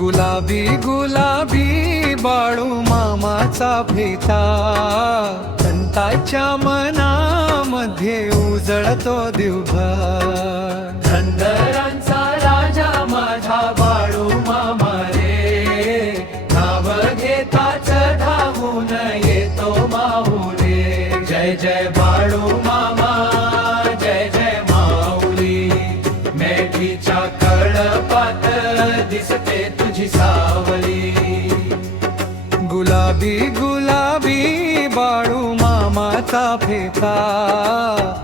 गुलाबी गुलाबी बाळू मामाचा फेटा, संताच्या मनामध्ये उजळतो दिवभर. धनगरांचा राजा माझा बाळू मामा रे, नाव घेताच धावून येतो माहुले. जय जय बाळू मामा, जय जय माऊली. मेघीच्या कळपात दिसते तुझी सावली. गुलाबी गुलाबी बाळू मामाचा फेटा,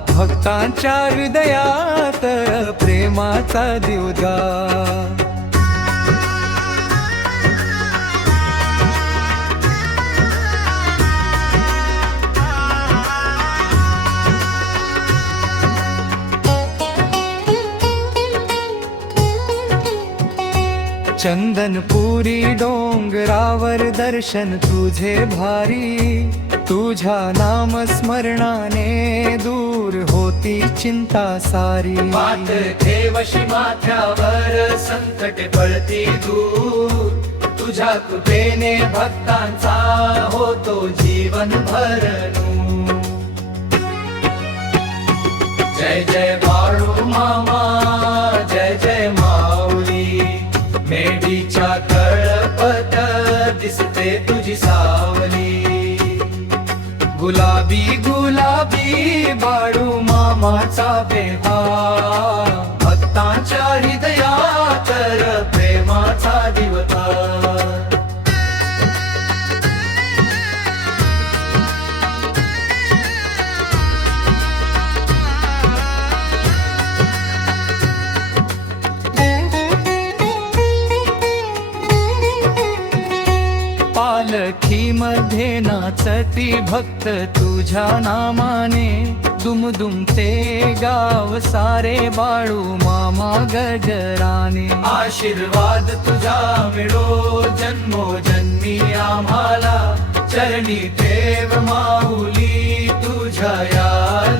भक्तांच्या हृदयात प्रेमाचा दिवदार. चंदनपुरी डोंगरावर दर्शन तुझे भारी, तुझ्या नामस्मरणाने दूर होती चिंता सारी. मात ठेवशी माथ्यावर संकट पळती दूर, तुझ्या कृपेने भक्तांचा होतो जीवन भरणू. जय जय बाळू मामा, जय जय माऊली. मेढीच्या कळपत दिसते तुझी सावली. गुलाबी गुलाबी बाळू मामाचा फेटा, भक्तांच्या हृदयात प्रेमाचा दिवता. पालखी मध्ये नाचती भक्त तुझ्या नामाने, दुमदुमते गाव सारे बाळू मामा गजराने. आशीर्वाद तुझा मिळो जन्मोजन्मी आम्हाला, चरणी ठेव माऊली तुझ्या या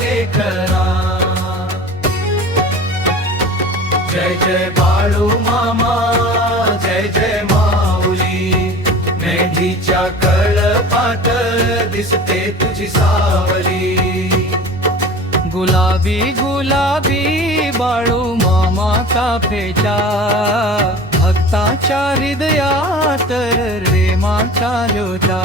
लेकरा. जय जय बाळू मामा, जय जय माऊली. मेढीच्या कळपात दिसते तुझी सावली. गुलाबी गुलाबी बाळू मामाचा फेटा, भक्ताच्या हृदयात प्रेमाचा ज्योता.